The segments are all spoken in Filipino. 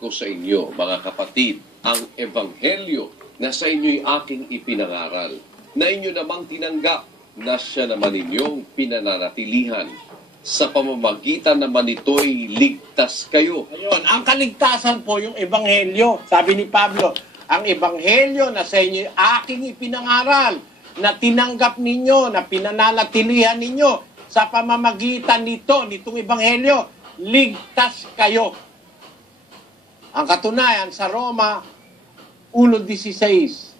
ko sa inyo, mga kapatid, ang ebanghelyo na sa inyo'y aking ipinangaral, na inyo namang tinanggap, na siya naman inyong pinananatilihan. Sa pamamagitan naman ito'y ligtas kayo. Ayun, ang kaligtasan po yung ebanghelyo. Sabi ni Pablo, ang ebanghelyo na sa inyo'y aking ipinangaral, na tinanggap ninyo, na pinananatilihan ninyo, sa pamamagitan nitong ebanghelyo, ligtas kayo. Ang katunayan sa Roma 1:16.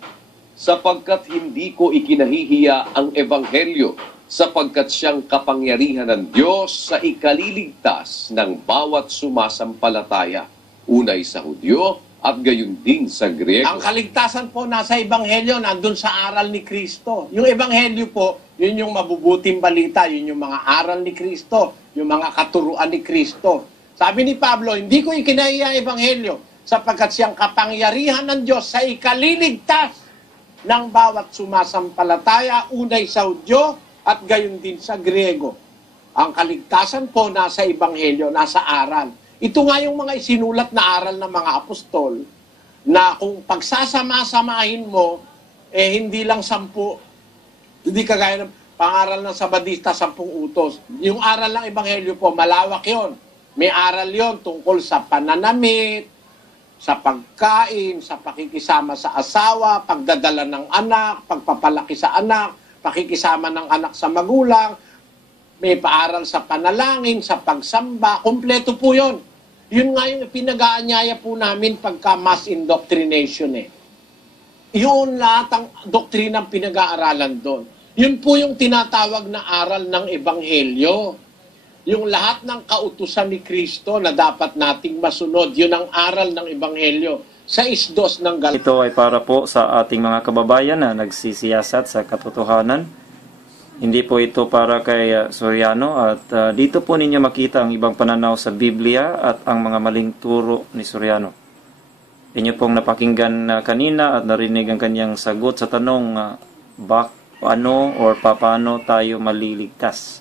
Sapagkat hindi ko ikinahihiya ang ebanghelyo, sapagkat siyang kapangyarihan ng Diyos sa ikaliligtas ng bawat sumasampalataya, unay sa Hudyo at gayon din sa Griego. Ang kaligtasan po nasa ebanghelyo, nandun sa aral ni Kristo. Yung ebanghelyo po, yun yung mabubuting balita, yun yung mga aral ni Kristo, yung mga katuruan ni Kristo. Sabi ni Pablo, hindi ko ikinahiya ang ebanghelyo sapagkat siyang kapangyarihan ng Diyos sa ikaliligtas ng bawat sumasampalataya, unay sa Hudyo at gayon din sa Griego. Ang kaligtasan po nasa ebanghelyo, nasa aral. Ito nga yung mga isinulat na aral ng mga apostol na kung pagsasama-samahin mo, hindi lang 10, hindi kagaya ng pangaral ng Sabadista, 10 utos. Yung aral ng ebanghelyo po, malawak yon. May aral yon tungkol sa pananamit, sa pagkain, sa pakikisama sa asawa, pagdadala ng anak, pagpapalaki sa anak, pakikisama ng anak sa magulang, may paaral sa panalangin, sa pagsamba, kumpleto po yon. Yun nga yung pinag-aanyaya po namin pagka mass indoctrination eh. Yun lahat ang doktrinang pinag-aaralan doon. Yun po yung tinatawag na aral ng ebanghelyo. Yung lahat ng kautusan ni Kristo na dapat nating masunod, yun ang aral ng ebanghelyo. 6:2 ng Galatia. Ito ay para po sa ating mga kababayan na nagsisiyasat sa katotohanan. Hindi po ito para kay Soriano at dito po ninyo makita ang ibang pananaw sa Biblia at ang mga maling turo ni Soriano. Inyo pong napakinggan kanina at narinig ang kanyang sagot sa tanong paano or paano tayo maliligtas.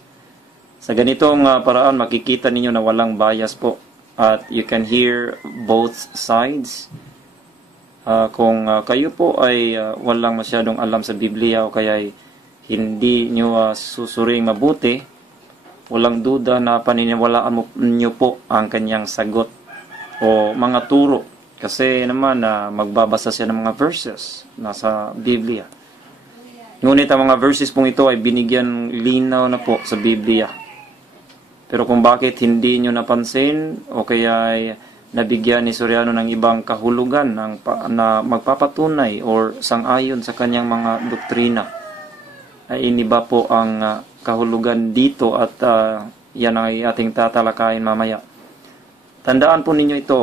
Sa ganitong paraan makikita ninyo na walang bias po at you can hear both sides. Kung kayo po ay walang masyadong alam sa Biblia o kaya ay hindi nyo susuring mabuti, walang duda na paniniwalaan nyo po ang kanyang sagot o mga turo. Kasi naman magbabasa siya ng mga verses nasa Biblia. Ngunit ang mga verses pong ito ay binigyan linaw na po sa Biblia. Pero kung bakit hindi nyo napansin o kaya ay nabigyan ni Soriano ng ibang kahulugan na magpapatunay or sang-ayon sa kanyang mga doktrina, ay iniba po ang kahulugan dito at yan ay ating tatalakayin mamaya. Tandaan po ninyo ito,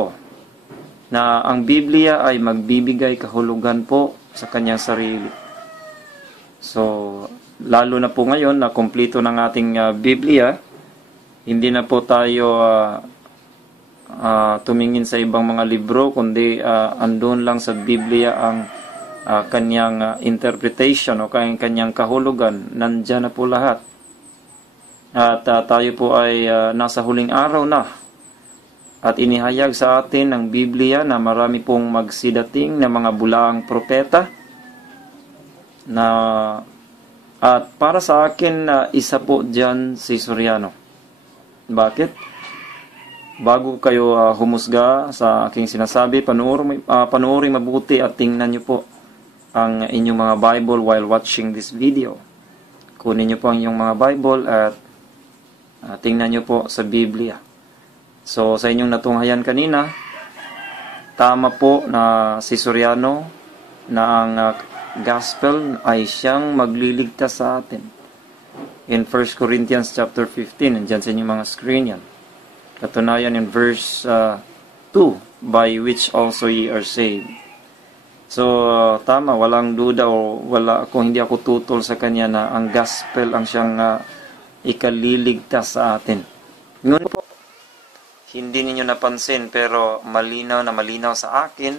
na ang Biblia ay magbibigay kahulugan po sa kanyang sarili. So, lalo na po ngayon na kumpleto ng ating Biblia, hindi na po tayo tumingin sa ibang mga libro, kundi andun lang sa Biblia ang kanyang interpretation o kanyang kahulugan. Nandyan na po lahat. At tayo po ay nasa huling araw na. At inihayag sa atin ng Biblia na marami pong magsidating na mga bulaang propeta. At para sa akin, isa po dyan si Soriano. Bakit? Bago kayo humusga sa aking sinasabi, panoorin mabuti at tingnan nyo po ang inyong mga Bible while watching this video. Kunin nyo po ang inyong mga Bible at tingnan nyo po sa Biblia. So, sa inyong natunghayan kanina, tama po na si Soriano na ang gospel ay siyang magliligtas sa atin. In 1 Corinthians chapter 15, nandiyan sa inyong mga screen yan. Katunayan in verse 2, by which also ye are saved. So, tama, walang duda o kung hindi ako tutol sa kanya na ang gospel ang siyang ikaliligtas sa atin. Ngunit po, hindi ninyo napansin pero malinaw na malinaw sa akin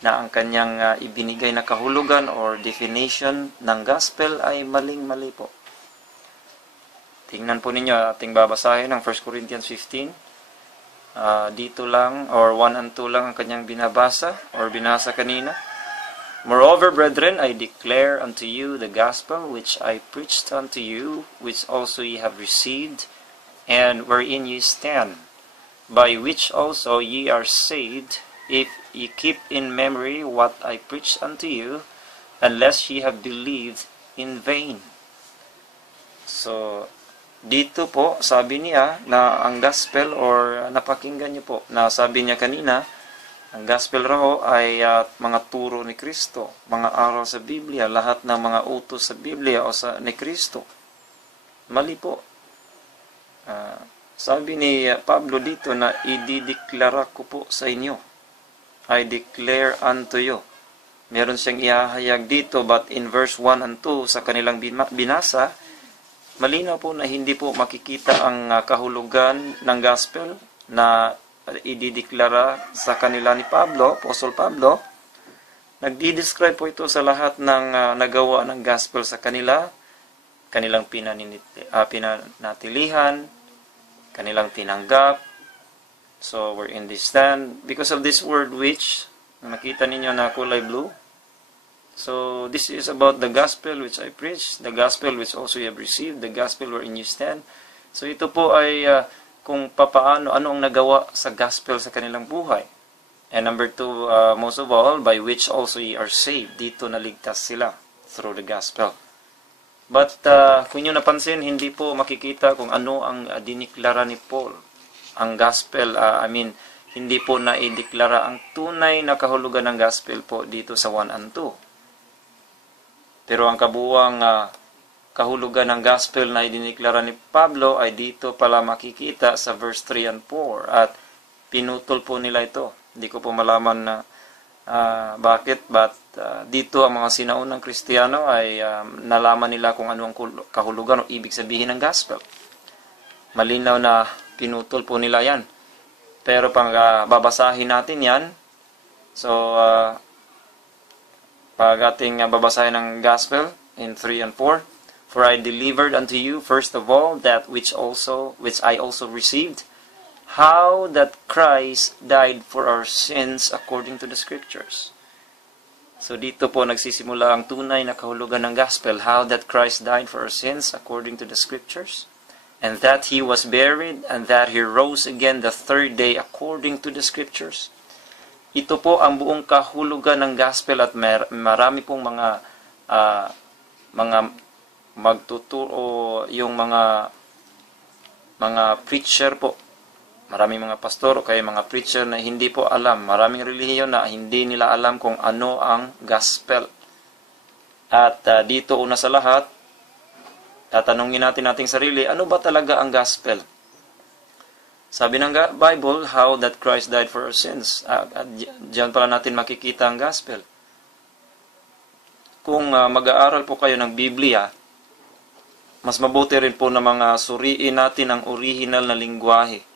na ang kanyang ibinigay na kahulugan or definition ng gospel ay maling-mali po. Tingnan po ninyo, ating babasahin ang 1 Corinthians 15. Dito lang, or 1 and 2 lang ang kanyang binabasa, or binasa kanina. Moreover, brethren, I declare unto you the gospel which I preached unto you, which also ye have received, and wherein ye stand, by which also ye are saved, if ye keep in memory what I preached unto you, unless ye have believed in vain. So, dito po, sabi niya na ang gospel, or napakinggan niyo po, na sabi niya kanina, ang gospel raw ay mga turo ni Kristo, mga aral sa Biblia, lahat ng mga utos sa Biblia o ni Kristo. Mali po. Sabi ni Pablo dito na idideklara ko po sa inyo. I declare unto you. Meron siyang ihahayag dito, but in verse 1 and 2 sa kanilang binasa, malinaw po na hindi po makikita ang kahulugan ng gospel na idideklara sa kanila ni Pablo, Apostle Pablo. Nagdi-describe po ito sa lahat ng nagawa ng gospel sa kanila, kanilang pinanatilihan, kanilang tinanggap. So, we're in this stand. Because of this word which, nakita ninyo na kulay blue. So, this is about the gospel which I preach, the gospel which also you have received, the gospel wherein you stand. So, ito po ay kung papaano, ano ang nagawa sa gospel sa kanilang buhay. And number 2, most of all, by which also ye are saved. Dito naligtas sila through the gospel. But kung nyo napansin, hindi po makikita kung ano ang diniklara ni Paul. Ang gospel, hindi po naideklara ang tunay na kahulugan ng gospel po dito sa 1 and 2. Pero ang kabuuang kahulugan ng gospel na idiniklara ni Pablo ay dito pala makikita sa verse 3 and 4. At pinutol po nila ito. Hindi ko po malaman na bakit, but dito ang mga sinaunang Kristiyano ay nalaman nila kung ano ang kahulugan o ibig sabihin ng gospel. Malinaw na pinutol po nila yan. Pero pag babasahin natin yan, so pag ating babasahin ng gospel in 3 and 4, for I delivered unto you first of all that which I also received, how that Christ died for our sins according to the Scriptures. So dito po nagsisimula ang tunay na kahulugan ng gospel, how that Christ died for our sins according to the Scriptures, and that He was buried, and that He rose again the third day according to the Scriptures. Ito po ang buong kahulugan ng gospel, at marami pong mga magtuturo, yung mga preacher po, maraming mga pastor o kaya mga preacher na hindi po alam, maraming relihiyon na hindi nila alam kung ano ang gospel. At dito una sa lahat, tatanungin natin ating sarili, ano ba talaga ang gospel? Sabi ng Bible, how that Christ died for our sins. Diyan pala natin makikita ang gospel. Kung mag-aaral po kayo ng Biblia, mas mabuti rin po na mga suriin natin ang original na lingwahe.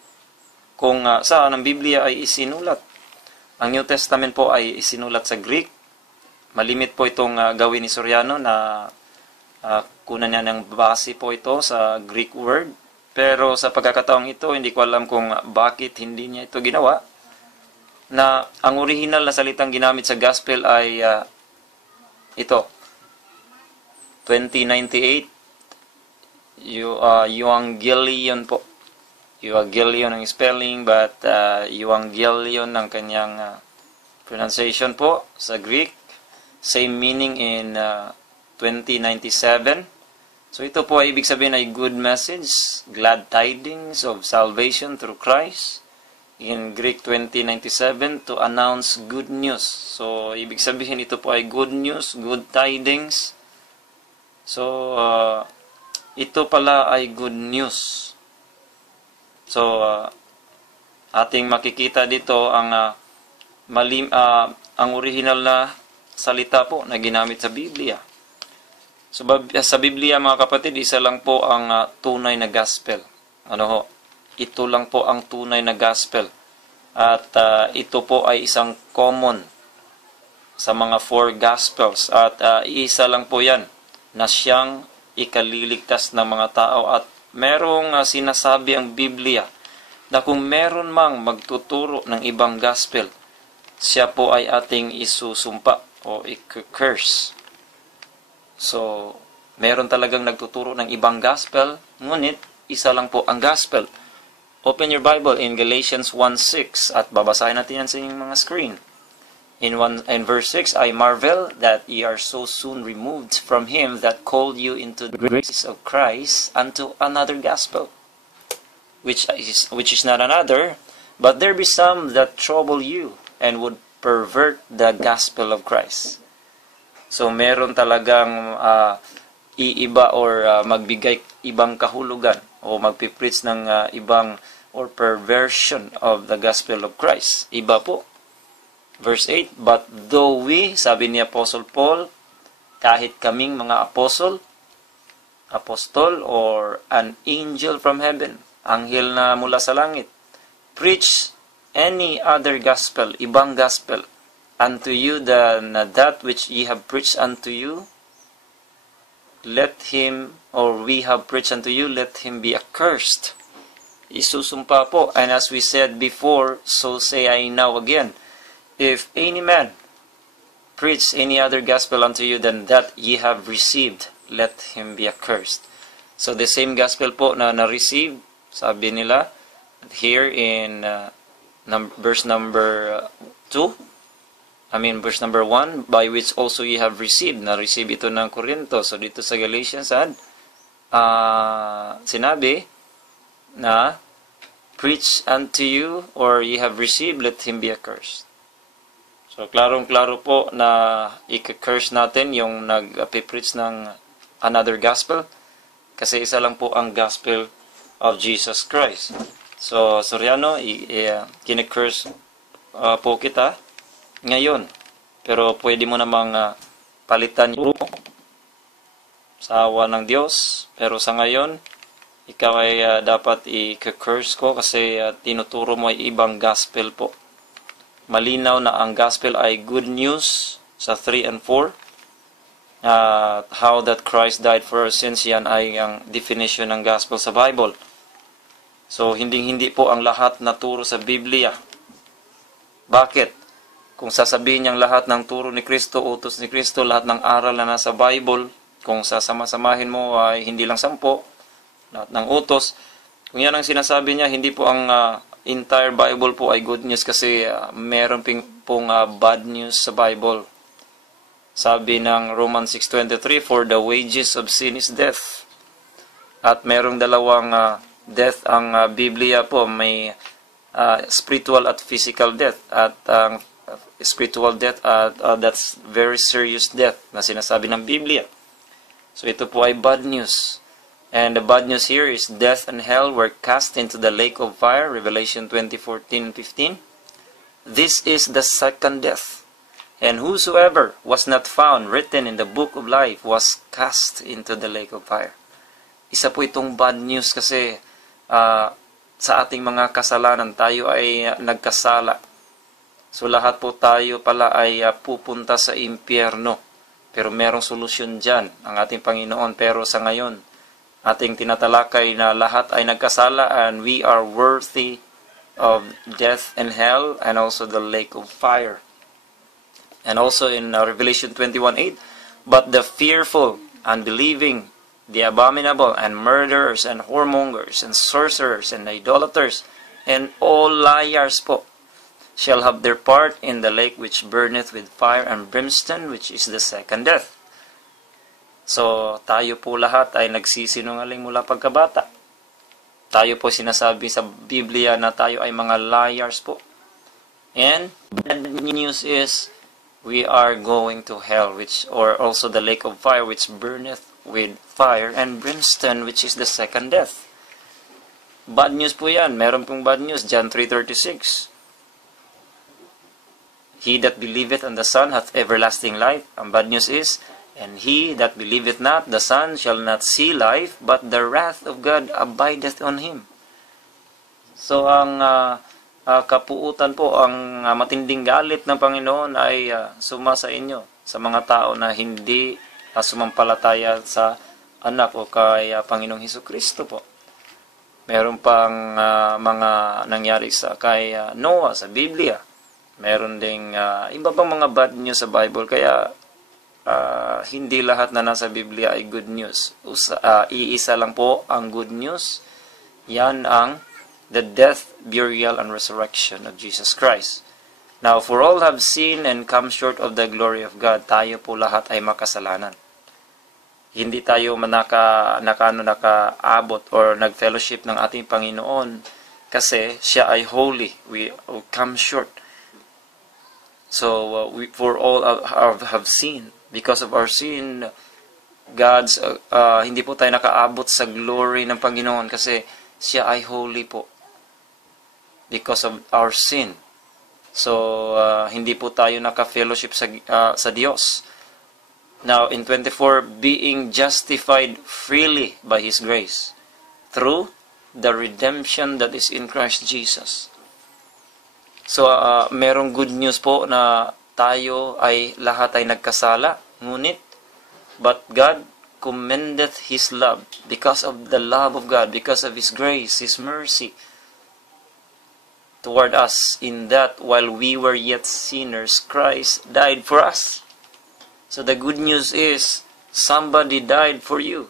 Kung saan ang Biblia ay isinulat. Ang New Testament po ay isinulat sa Greek. Malimit po itong gawin ni Soriano na kunan niya ng base po ito sa Greek word. Pero sa pagkakataong ito, hindi ko alam kung bakit hindi niya ito ginawa. Na ang original na salitang ginamit sa gospel ay ito. 2098. Euangelion po. Euangelion ang spelling, but Euangelion ang kanyang pronunciation po sa Greek. Same meaning in 2097. So ito po ay ibig sabihin ay good message, glad tidings of salvation through Christ. In Greek 2097, to announce good news. So ibig sabihin ito po ay good news, good tidings. So ito pala ay good news. So ating makikita dito ang ang original na salita po na ginamit sa Biblia. So, sa Biblia mga kapatid, isa lang po ang tunay na gospel. Ito lang po ang tunay na gospel. At ito po ay isang common sa mga 4 gospels. At isa lang po yan na siyang ikaliligtas ng mga tao. At merong sinasabi ang Biblia na kung meron mang magtuturo ng ibang gospel, siya po ay ating isusumpa o i-curse. So, meron talagang nagtuturo ng ibang gospel, ngunit isa lang po ang gospel. Open your Bible in Galatians 1:6 at babasahin natin yan sa inyong mga screen. In verse 6, I marvel that ye are so soon removed from him that called you into the grace of Christ unto another gospel, which is not another, but there be some that trouble you and would pervert the gospel of Christ. So meron talagang iiba or magbigay ibang kahulugan o magpipreach ng ibang or perversion of the gospel of Christ. Iba po. Verse 8, but though we, sabi ni Apostle Paul, kahit kaming mga apostol or an angel from heaven, anghel na mula sa langit, preach any other gospel, ibang gospel, unto you than that which ye have preached unto you, let him, or we have preached unto you, let him be accursed. Isusumpa po, and as we said before, so say I now again, if any man preach any other gospel unto you than that ye have received, let him be accursed. So the same gospel po na na-receive, sabi nila here in verse number 1, by which also ye have received. Na-receive ito ng Corinto. So dito sa Galatians, sinabi na preach unto you or ye have received, let him be accursed. So, klarong-klaro po na i-curse natin yung nag-preach ng another gospel kasi isa lang po ang gospel of Jesus Christ. So, Soriano, kine-curse po kita ngayon. Pero pwede mo namang palitan yung sa awa ng Diyos. Pero sa ngayon, ikaw ay dapat i-curse ko kasi tinuturo mo ay ibang gospel po. Malinaw na ang gospel ay good news sa 3 and 4. How that Christ died for our sins, yan ay ang definition ng gospel sa Bible. So, hindi po ang lahat na turo sa Biblia. Bakit? Kung sasabihin niyang lahat ng turo ni Kristo, utos ni Kristo, lahat ng aral na nasa Bible, kung sasama-samahin mo ay hindi lang 10, lahat ng utos, kung yan ang sinasabi niya, hindi po ang entire Bible po ay good news kasi meron pong bad news sa Bible. Sabi ng Romans 6:23, for the wages of sin is death. At merong dalawang death ang Biblia po, may spiritual at physical death. At spiritual death, that's very serious death na sinasabi ng Biblia. So ito po ay bad news. And the bad news here is death and hell were cast into the lake of fire, Revelation 20:14-15. This is the second death. And whosoever was not found written in the book of life was cast into the lake of fire. Isa po itong bad news kasi sa ating mga kasalanan, tayo ay nagkasala. So lahat po tayo pala ay pupunta sa impyerno. Pero merong solusyon dyan, ang ating Panginoon. Pero sa ngayon, ating tinatalakay na lahat ay nagkasala and we are worthy of death and hell and also the lake of fire. And also in Revelation 21:8, but the fearful, unbelieving, the abominable, and murderers, and whoremongers, and sorcerers, and idolaters, and all liars po, shall have their part in the lake which burneth with fire and brimstone, which is the second death. So, tayo po lahat ay nagsisinungaling mula pagkabata. Tayo po sinasabi sa Biblia na tayo ay mga liars po. And bad news is, we are going to hell, or also the lake of fire, which burneth with fire and brimstone, which is the second death. Bad news po yan. Meron pong bad news. John 3:36. He that believeth on the Son hath everlasting life. Ang bad news is, and he that believeth not the Son shall not see life, but the wrath of God abideth on him. So, ang kapuutan po, ang matinding galit ng Panginoon ay suma sa inyo, sa mga tao na hindi sumampalataya sa anak o kay Panginoong Hesukristo po. Meron pang mga nangyari kay Noah sa Biblia. Meron ding iba pang mga bad news sa Bible. Kaya hindi lahat na nasa Biblia ay good news. Iisa lang po ang good news. Yan ang the death, burial, and resurrection of Jesus Christ. Now, for all have sinned and come short of the glory of God, tayo po lahat ay makasalanan. Hindi tayo nakaabot or nag-fellowship ng ating Panginoon kasi siya ay holy. We come short. So, for all have sinned. Because of our sin, hindi po tayo nakaabot sa glory ng Panginoon kasi siya ay holy po. Because of our sin. So, hindi po tayo naka-fellowship sa Diyos. Now, in 24, being justified freely by His grace through the redemption that is in Christ Jesus. So, merong good news po na tayo ay lahat ay nagkasala. Ngunit, but God commendeth His love because of the love of God, because of His grace, His mercy toward us, in that while we were yet sinners, Christ died for us. So the good news is, somebody died for you.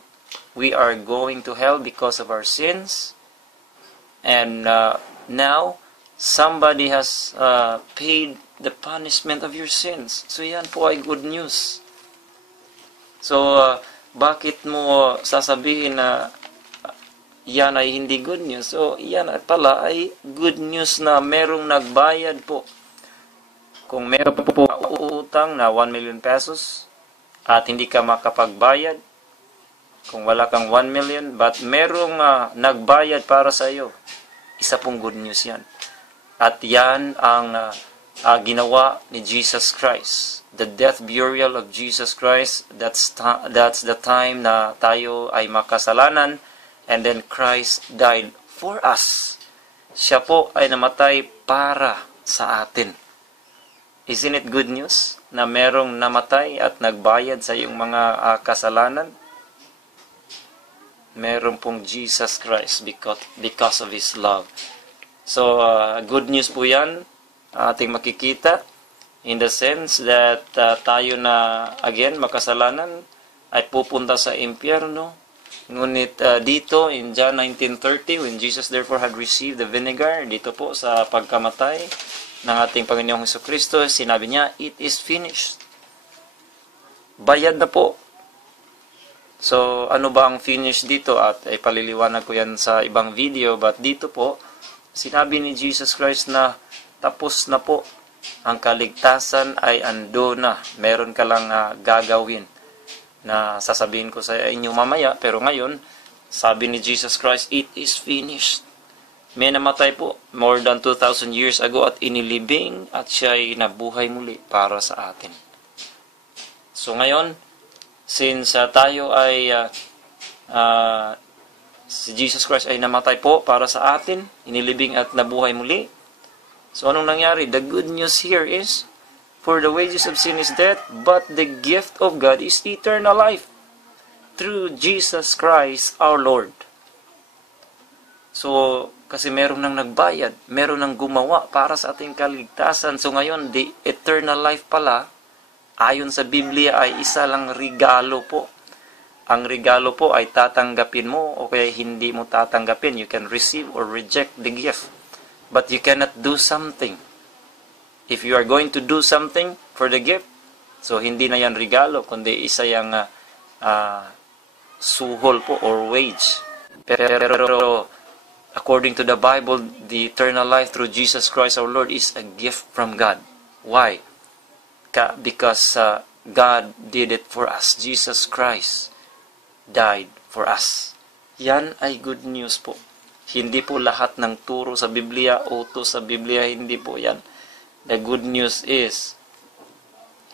We are going to hell because of our sins. And now, somebody has paid the punishment of your sins. So yan po ay good news. So, bakit mo sasabihin na yan ay hindi good news? So, yan pala ay good news na merong nagbayad po. Kung meron po utang na 1 million pesos at hindi ka makapagbayad, kung wala kang 1 million, but merong nagbayad para sa iyo, isa pong good news yan. At yan ang ginawa ni Jesus Christ. The death, burial of Jesus Christ, that's the time na tayo ay makasalanan, and then Christ died for us. Siya po ay namatay para sa atin. Isn't it good news na merong namatay at nagbayad sa iyong mga kasalanan? Meron pong Jesus Christ because of His love. So, good news po yan, ating makikita, in the sense that tayo na, again, makasalanan, ay pupunta sa impyerno. Ngunit dito, in John 19:30, when Jesus therefore had received the vinegar, dito po sa pagkamatay ng ating Panginoong Hesukristo, sinabi niya, it is finished. Bayad na po. So, ano ba ang finish dito? At ipaliliwanag ko yan sa ibang video. But dito po, sinabi ni Jesus Christ na tapos na po. Ang kaligtasan ay ando na. Meron ka lang gagawin na sasabihin ko sa inyo mamaya. Pero ngayon, sabi ni Jesus Christ, it is finished. May namatay po more than 2,000 years ago at inilibing at siya'y nabuhay muli para sa atin. So ngayon, since tayo ay si Jesus Christ ay namatay po para sa atin, inilibing at nabuhay muli. So anong nangyari? The good news here is, for the wages of sin is death, but the gift of God is eternal life through Jesus Christ our Lord. So, kasi meron nang nagbayad, meron nang gumawa para sa ating kaligtasan. So ngayon, the eternal life pala, ayon sa Biblia, ay isa lang regalo po. Ang regalo po ay tatanggapin mo o kaya hindi mo tatanggapin. You can receive or reject the gift. But you cannot do something. If you are going to do something for the gift, so hindi na yan regalo, kundi isa yung suhol po or wage. Pero according to the Bible, the eternal life through Jesus Christ our Lord is a gift from God. Why? Because God did it for us. Jesus Christ died for us. Yan ay good news po. Hindi po lahat ng turo sa Biblia, utos sa Biblia, hindi po yan. The good news is,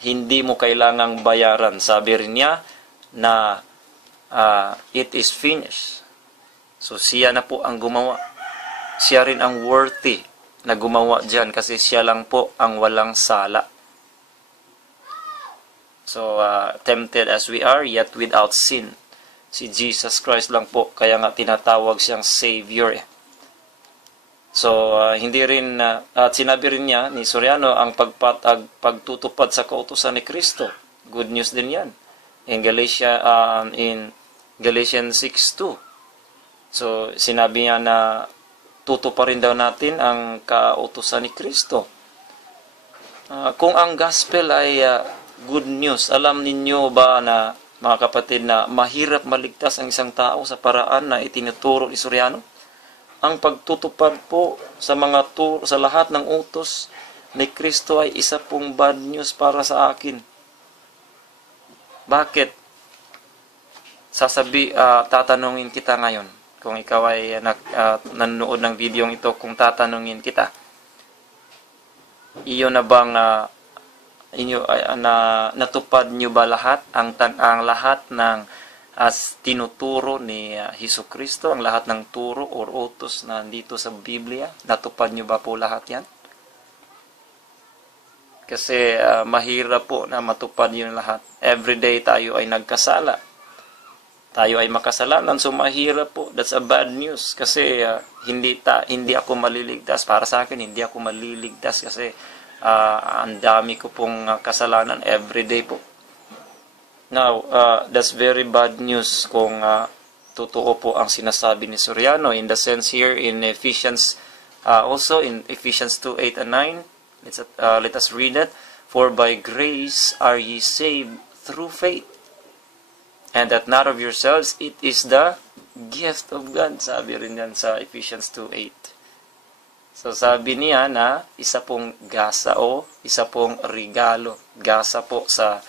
hindi mo kailangang bayaran. Sabi rin niya na it is finished. So siya na po ang gumawa. Siya rin ang worthy na gumawa dyan kasi siya lang po ang walang sala. So tempted as we are, yet without sin. si Jesus Christ lang po, kaya nga tinatawag siyang Savior. So, hindi rin, at sinabi rin niya ni Soriano, ang pagtutupad sa kautusan ni Kristo. Good news din yan. In Galatians 6:2. So, sinabi niya na tutuparin daw natin ang kautusan ni Kristo. Kung ang gospel ay good news, alam ninyo ba na, mga kapatid, na mahirap maligtas ang isang tao sa paraan na itinuturo ni Soriano? Ang pagtutupad po sa sa lahat ng utos ni Kristo ay isa pong bad news para sa akin. Bakit? Tatanungin kita ngayon. Kung ikaw ay nanonood ng video ito, kung tatanungin kita, iyo na bang natupad nyo ba lahat ang lahat ng tinuturo ni Hesus Kristo, ang lahat ng turo or utos na dito sa Biblia? Natupad nyo ba po lahat yan? Kasi mahirap po na matupad yun lahat. Everyday tayo ay nagkasala. Tayo ay makasalanan, so mahirap po. That's a bad news. Kasi hindi ako maliligtas. Para sa akin, hindi ako maliligtas kasi ang dami ko pong kasalanan everyday po. Now, that's very bad news kung totoo po ang sinasabi ni Soriano. In the sense here in Ephesians, also in Ephesians 2:8 and 9, let us read it. For by grace are ye saved through faith, and that not of yourselves, it is the gift of God. Sabi rin yan sa Ephesians 2:8. So sabi niya na isa pong gasa o isa pong regalo. Gasa po sa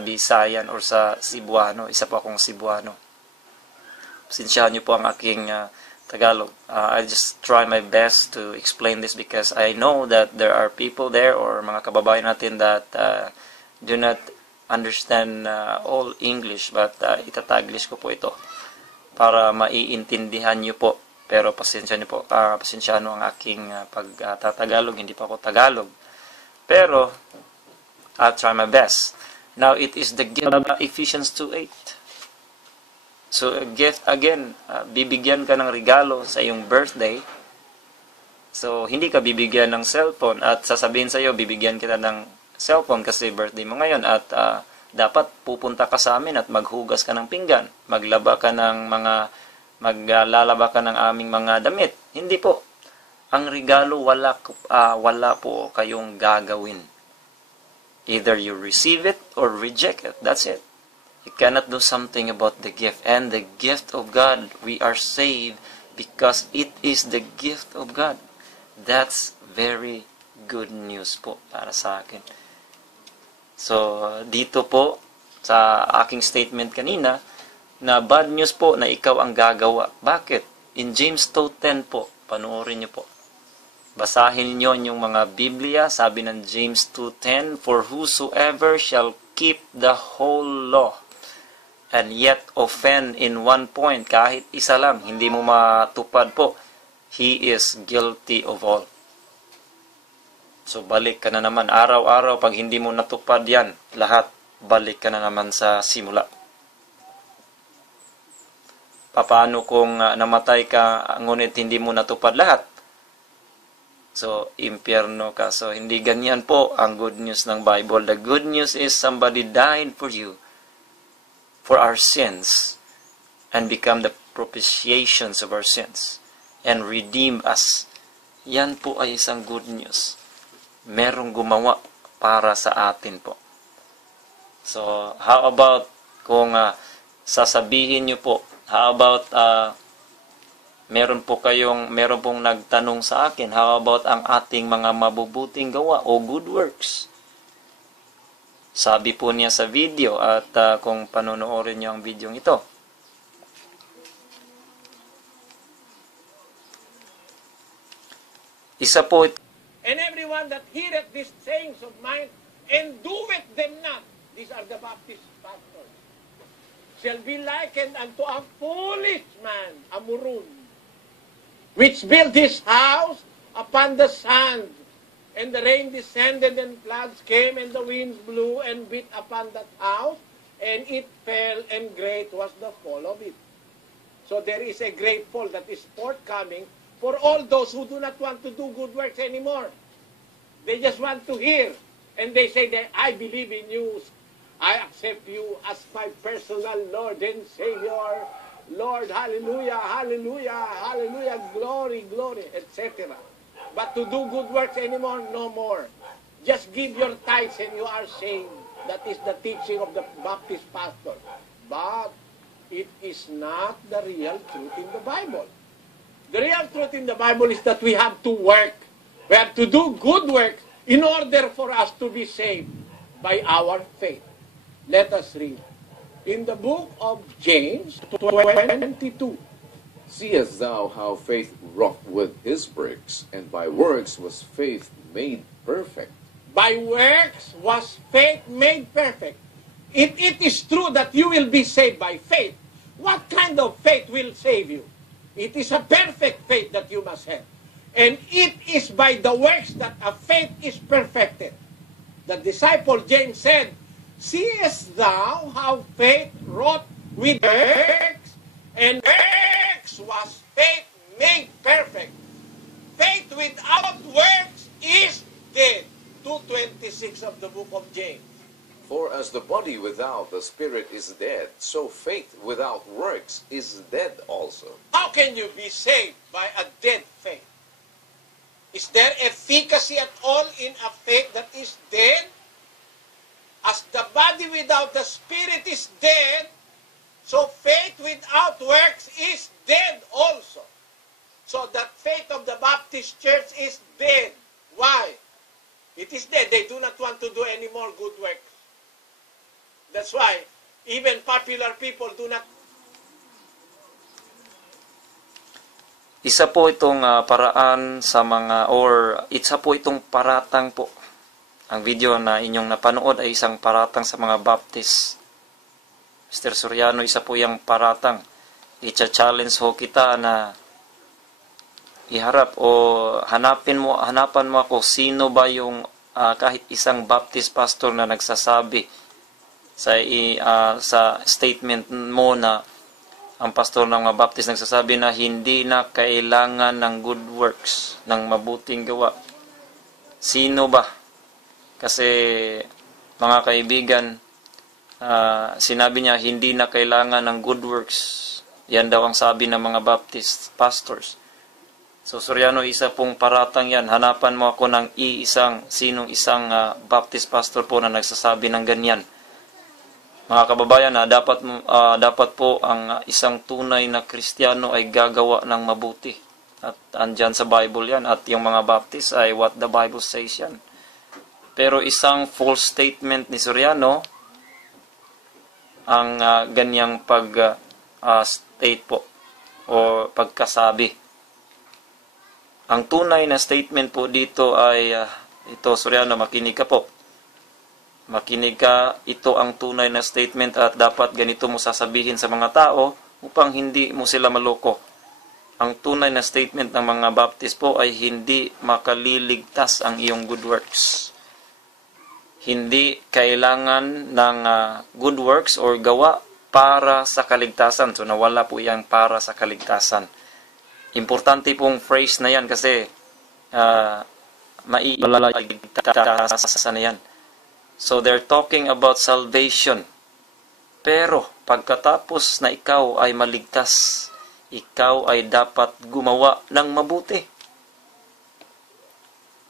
Bisayan or sa Cebuano. Isa po akong Cebuano. Pasensyahan niyo po ang aking Tagalog. I just try my best to explain this because I know that there are people there or mga kababayan natin that do not understand all English, but itataglish ko po ito para maiintindihan niyo po. Pero pasensya niyo po, pasensya ang aking pagtatagalog, hindi pa ako Tagalog. Pero I'll try my best. Now, it is the gift of Ephesians 2:8. So, a gift again, bibigyan ka ng regalo sa iyong birthday. So, hindi ka bibigyan ng cellphone at sasabihin sa iyo, bibigyan kita ng cellphone kasi birthday mo ngayon at dapat pupunta ka sa amin at maghugas ka ng pinggan, maglalaba ka ng aming mga damit. Hindi po. Ang regalo, wala po kayong gagawin. Either you receive it or reject it. That's it. You cannot do something about the gift. And the gift of God, we are saved because it is the gift of God. That's very good news po para sa akin. So, dito po, sa aking statement kanina, na bad news po na ikaw ang gagawa. Bakit? In James 2:10 po, panoorin niyo po. Basahin niyo yung mga Biblia, sabi ng James 2:10, for whosoever shall keep the whole law and yet offend in one point, kahit isa lang, hindi mo matupad po, he is guilty of all. So balik ka na naman, araw-araw, pag hindi mo natupad yan, lahat, balik ka na naman sa simula. Paano kung namatay ka, ngunit hindi mo natupad lahat? So, impyerno ka. So, hindi ganyan po ang good news ng Bible. The good news is somebody died for you, for our sins, and become the propitiations of our sins, and redeem us. Yan po ay isang good news. Merong gumawa para sa atin po. So, how about kung sasabihin nyo po, how about meron pong nagtanong sa akin, how about ang ating mga mabubuting gawa o good works? Sabi po niya sa video at kung panonoorin niyo ang video ito. Isa po ito. And everyone that heareth these sayings of mine and doeth them not, these are the Baptist pastors, shall be likened unto a foolish man, a murun, which built his house upon the sand, and the rain descended, and floods came, and the winds blew and beat upon that house, and it fell, and great was the fall of it. So there is a great fall that is forthcoming for all those who do not want to do good works anymore. They just want to hear. And they say that, I believe in you. I accept you as my personal Lord and Savior. Lord, hallelujah, hallelujah, hallelujah, glory, glory, etc. But to do good works anymore, no more. Just give your tithes and you are saved. That is the teaching of the Baptist pastor. But it is not the real truth in the Bible. The real truth in the Bible is that we have to work. We have to do good work in order for us to be saved by our faith. Let us read. In the book of James 22. Seest thou how faith wrought with his works, and by works was faith made perfect? By works was faith made perfect. If it is true that you will be saved by faith, what kind of faith will save you? It is a perfect faith that you must have. And it is by the works that a faith is perfected. The disciple James said, seest thou how faith wrought with works, and works was faith made perfect. Faith without works is dead. 2:26 of the book of James. For as the body without the spirit is dead, so faith without works is dead also. How can you be saved by a dead faith? Is there efficacy at all in a faith that is dead? As the body without the spirit is dead, so faith without works is dead also. So that faith of the Baptist Church is dead. Why? It is dead. They do not want to do any more good works. That's why even popular people do not. Isa po itong paraan sa mga, or isa po itong paratang po. Ang video na inyong napanood ay isang paratang sa mga Baptist. Mr. Soriano, isa po yung paratang. I-challenge ho kita na iharap o hanapan mo ako sino ba yung kahit isang Baptist pastor na nagsasabi sa statement mo na ang pastor ng mga Baptist nagsasabi na hindi na kailangan ng good works, ng mabuting gawa. Sino ba? Kasi mga kaibigan, sinabi niya hindi na kailangan ng good works. Yan daw ang sabi ng mga Baptist pastors. So Soriano, isa pong paratang yan. Hanapan mo ako ng sinong isang Baptist pastor po na nagsasabi ng ganyan. Mga kababayan, dapat po ang isang tunay na Kristiyano ay gagawa ng mabuti. At andyan sa Bible yan. At yung mga Baptist ay what the Bible says yan. Pero isang false statement ni Soriano ang ganyang pag-state po o pagkasabi. Ang tunay na statement po dito ay ito, Soriano, makinig ka po. Makinig ka, ito ang tunay na statement at dapat ganito mo sasabihin sa mga tao upang hindi mo sila maloko. Ang tunay na statement ng mga Baptist po ay hindi makaliligtas ang iyong good works. Hindi kailangan ng good works or gawa para sa kaligtasan. So nawala po yan para sa kaligtasan. Importante pong phrase na yan kasi mailigtasan na yan. So they're talking about salvation. Pero pagkatapos na ikaw ay maligtas, ikaw ay dapat gumawa ng mabuti.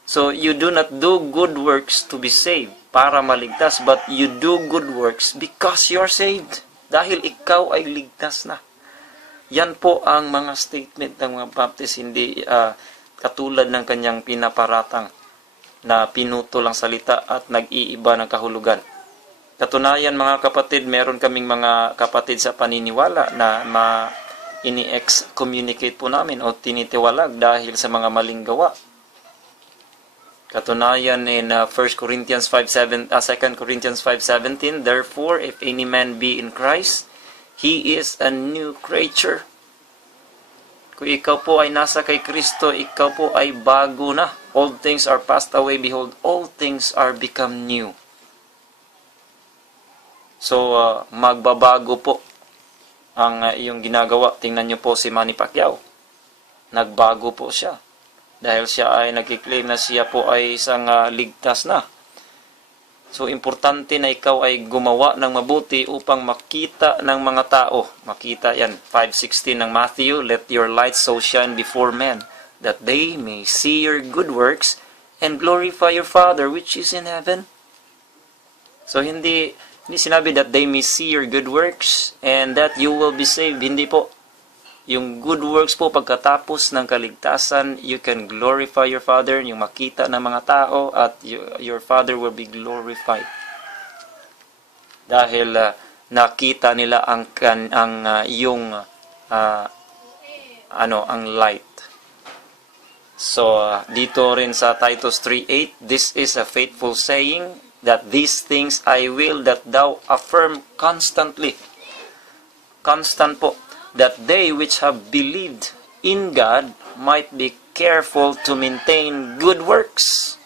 So you do not do good works to be saved para maligtas, but you do good works because you are saved. Dahil ikaw ay ligtas na. Yan po ang mga statement ng mga Baptist, hindi katulad ng kanyang pinaparatang na pinuto lang salita at nag-iiba ng kahulugan. Katunayan mga kapatid, meron kaming mga kapatid sa paniniwala na ini-excommunicate po namin o tinitiwalag dahil sa mga maling gawa. Katunayan in 2 Corinthians 5:17, therefore if any man be in Christ, he is a new creature. Kung ikaw po ay nasa kay Kristo, ikaw po ay bago na. Old things are passed away, behold, all things are become new. So, magbabago po ang iyong ginagawa. Tingnan niyo po si Manny Pacquiao. Nagbago po siya. Dahil siya ay nagkiklaim na siya po ay isang ligtas na. So, importante na ikaw ay gumawa ng mabuti upang makita ng mga tao. Makita yan, 5:16 ng Matthew, "Let your light so shine before men, that they may see your good works and glorify your Father which is in heaven." So, hindi sinabi that they may see your good works and that you will be saved. Hindi po. Yung good works po, pagkatapos ng kaligtasan, you can glorify your Father, yung makita ng mga tao, at your Father will be glorified. Dahil nakita nila ang light. So, dito rin sa Titus 3:8, "This is a faithful saying, that these things I will that thou affirm constantly." Constant po. "That they which have believed in God might be careful to maintain good works."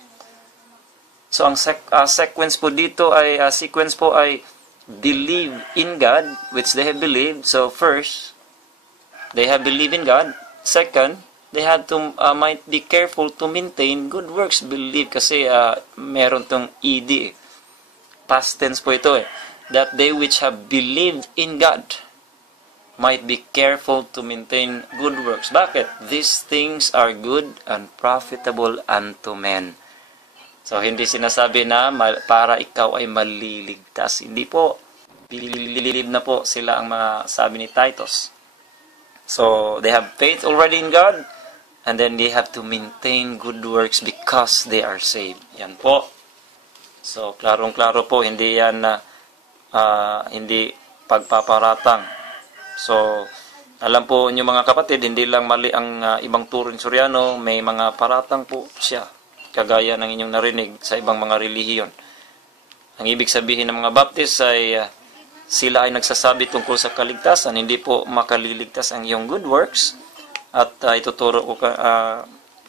So, ang sequence po dito ay, believe in God, which they have believed. So, first, they have believed in God. Second, they had to, might be careful to maintain good works. Believe kasi meron tong ed. Past tense po ito eh. "That they which have believed in God might be careful to maintain good works." Bakit? "These things are good and profitable unto men." So, hindi sinasabi na para ikaw ay maliligtas. Hindi po. Believe na po sila ang mga sabi ni Titus. So, they have faith already in God, and then they have to maintain good works because they are saved. Yan po. So, klarong-klaro po, hindi yan hindi pagpaparatang. So, alam po niyo mga kapatid, hindi lang mali ang ibang turo ni Soriano, may mga paratang po siya, kagaya ng inyong narinig sa ibang mga relihiyon. Ang ibig sabihin ng mga Baptist ay sila ay nagsasabi tungkol sa kaligtasan, hindi po makaliligtas ang iyong good works. At ituturo ko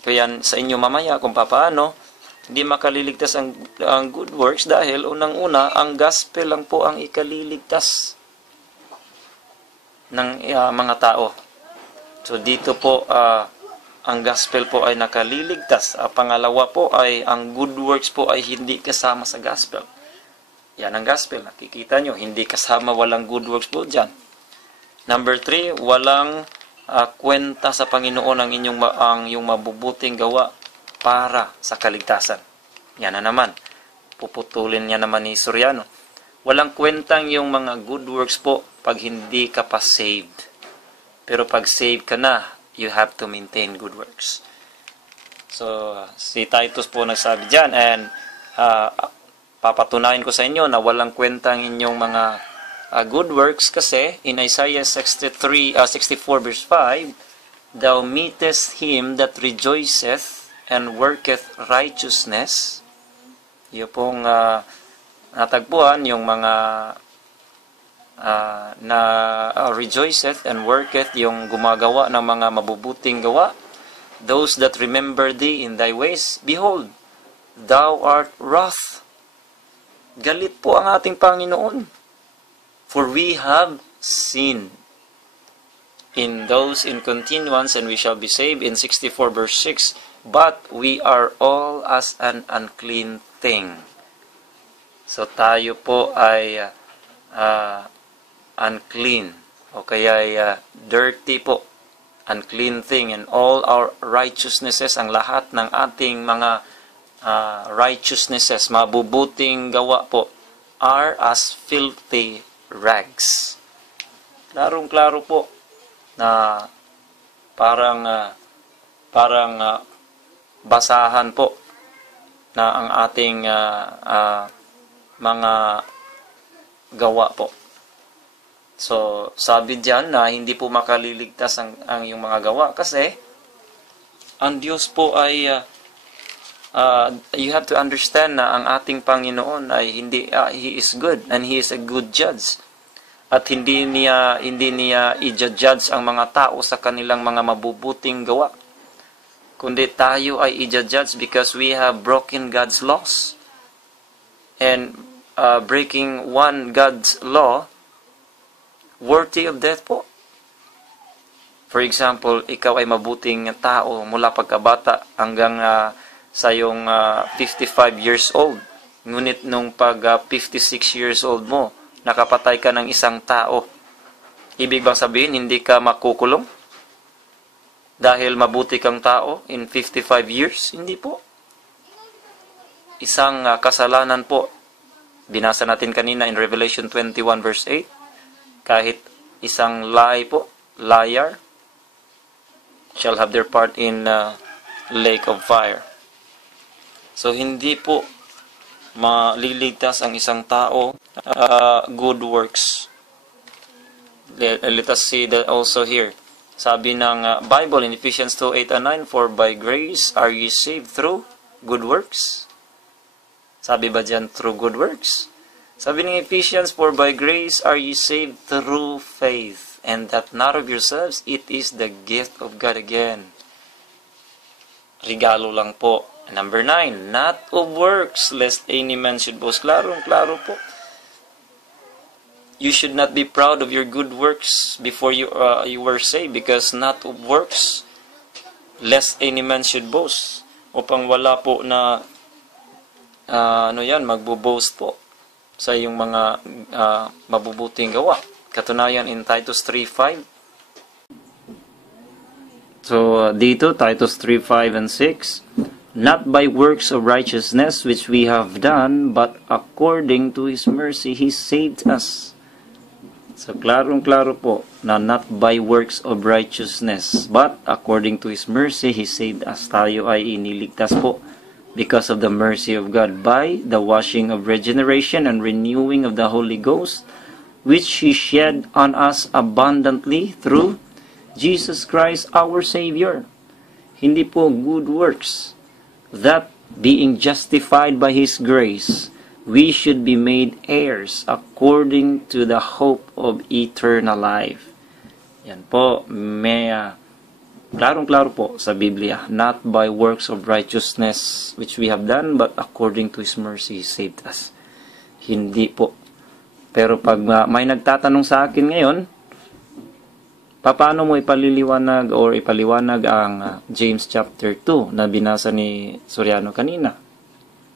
yan sa inyo mamaya kung paano hindi makaliligtas ang good works, dahil unang-una, ang gospel lang po ang ikaliligtas ng mga tao. So, dito po, ang gospel po ay nakaliligtas. Pangalawa po ay, ang good works po ay hindi kasama sa gospel. Yan ang gospel. Nakikita nyo, hindi kasama, walang good works po dyan. Number 3, walang kwenta sa Panginoon ang iyong mabubuting gawa para sa kaligtasan. Yan na naman. Puputulin niya naman ni Soriano. Walang kwentang yung mga good works po pag hindi ka pa saved. Pero pag saved ka na, you have to maintain good works. So, si Titus po nagsabi dyan, and papatunayan ko sa inyo na walang kwentang inyong mga good works, kasi in Isaiah 64 verse 5, "Thou meetest him that rejoiceth and worketh righteousness." Yung pong natagpuan yung mga na rejoiceth and worketh, yung gumagawa ng mga mabubuting gawa. "Those that remember thee in thy ways, behold, thou art wroth." Galit po ang ating Panginoon. "For we have sinned in those in continuance, and we shall be saved." In 64 verse 6, "But we are all as an unclean thing." So tayo po ay unclean, o kaya ay dirty po, unclean thing, and all our righteousnesses, ang lahat ng ating mga righteousnesses, mabubuting gawa po, are as filthy rags. Klarong-klaro po na parang basahan po na ang ating mga gawa po. So, sabi diyan na hindi po makaliligtas ang iyong mga gawa, kasi ang Diyos po ay you have to understand na ang ating Panginoon ay hindi He is good, and He is a good judge. At hindi niya i-judge ang mga tao sa kanilang mga mabubuting gawa, kundi tayo ay i-judge because we have broken God's laws. And breaking one God's law, worthy of death po. For example, ikaw ay mabuting tao mula pagkabata hanggang sa iyong 55 years old. Ngunit nung 56 years old mo, nakapatay ka ng isang tao. Ibig bang sabihin, hindi ka makukulong? Dahil mabuti kang tao in 55 years? Hindi po. Isang kasalanan po. Binasa natin kanina in Revelation 21 verse 8. Kahit isang lie po, liar, shall have their part in lake of fire. So, hindi po maliligtas ang isang tao good works. Let us see that also here. Sabi ng Bible in Ephesians 2:8 and 9, for by grace are ye saved through good works. Sabi ba dyan, through good works? Sabi ng Ephesians, for by grace are ye saved through faith, and that not of yourselves, it is the gift of God again. Regalo lang po. Number 9, not of works, lest any man should boast. Klaro po. You should not be proud of your good works before you were saved, because not of works, lest any man should boast. Upang wala po na magbo-boast po sa iyong mga mabubuting gawa. Katunayan in Titus 3:5. So dito, Titus 3:5 and 6. Not by works of righteousness which we have done, but according to His mercy, He saved us. So klarong-klaro po na not by works of righteousness, but according to His mercy, He saved us. Tayo ay iniligtas po because of the mercy of God by the washing of regeneration and renewing of the Holy Ghost, which He shed on us abundantly through Jesus Christ our Savior. Hindi po good works, that being justified by His grace, we should be made heirs according to the hope of eternal life. Yan po, may klarong-klaro po sa Biblia, not by works of righteousness which we have done, but according to His mercy, He saved us. Hindi po. Pero pag may nagtatanong sa akin ngayon, paano mo ipaliwanag ang James chapter 2 na binasa ni Soriano kanina?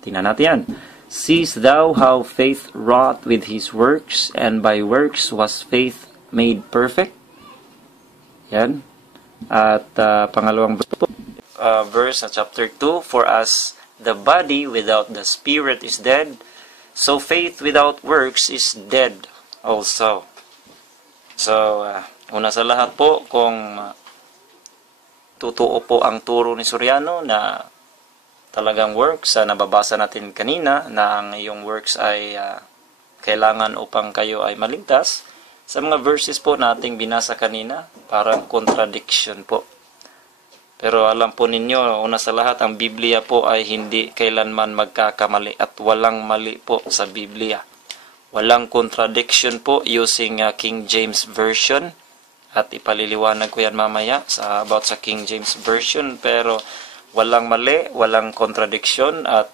Tingnan natin yan. Seest thou how faith wrought with his works, and by works was faith made perfect? Yan. At pangalawang verse na chapter 2, for as the body without the spirit is dead, so faith without works is dead also. So, una sa lahat po, kung totoo po ang turo ni Soriano na talagang works, nababasa natin kanina na ang iyong works ay kailangan upang kayo ay maligtas, sa mga verses po nating binasa kanina, parang contradiction po. Pero alam po ninyo, una sa lahat, ang Biblia po ay hindi kailanman magkakamali at walang mali po sa Biblia. Walang contradiction po using King James Version. At ipaliliwanag ko yan mamaya about sa King James Version. Pero walang mali, walang contradiction, at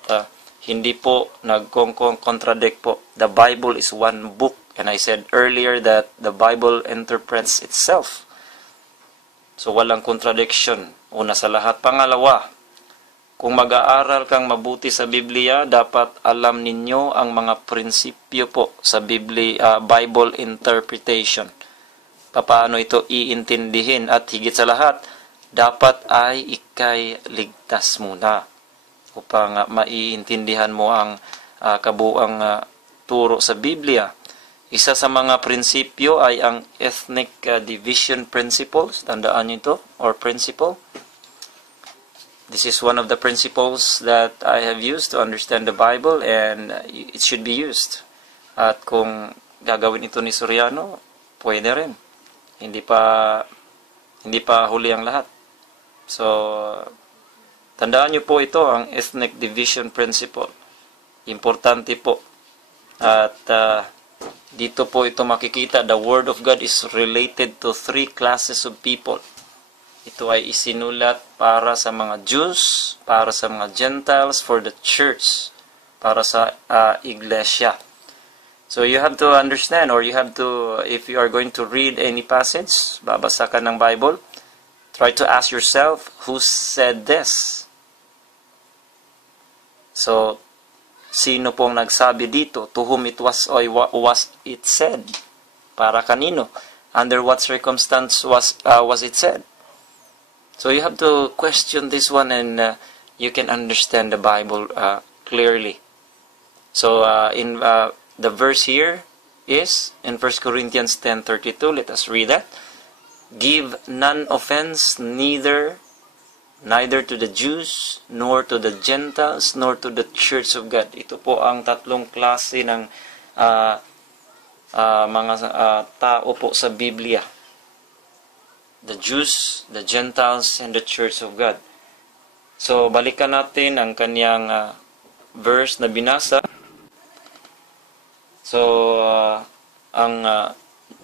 hindi po nag-contradict po. The Bible is one book. And I said earlier that the Bible interprets itself. So walang contradiction. Una sa lahat. Pangalawa, kung mag-aaral kang mabuti sa Biblia, dapat alam ninyo ang mga prinsipyo po sa Bible interpretation. Paano ito iintindihin, at higit sa lahat, dapat ay ikay ligtas muna upang maiintindihan mo ang kabuang turo sa Biblia. Isa sa mga prinsipyo ay ang ethnic division principles. Tandaan nyo ito, or principle. This is one of the principles that I have used to understand the Bible, and it should be used. At kung gagawin ito ni Soriano, pwede rin. Hindi pa huli ang lahat. So, tandaan nyo po ito, ang ethnic division principle. Importante po. At dito po ito makikita, the Word of God is related to 3 classes of people. Ito ay isinulat para sa mga Jews, para sa mga Gentiles, for the church, para sa iglesia. So you have to understand, or you have to, if you are going to read any passage, babasa ka ng Bible, try to ask yourself, who said this? So, sino pong nagsabi dito? To whom it was, or what was it said? Para kanino? Under what circumstance was it said? So you have to question this one, and you can understand the Bible clearly. So in the verse here is in 1 Corinthians 10:32. Let us read that. Give none offense, neither to the Jews, nor to the Gentiles, nor to the Church of God. Ito po ang tatlong klase ng mga tao po sa Biblia. The Jews, the Gentiles, and the Church of God. So, balikan natin ang kanyang verse na binasa. So,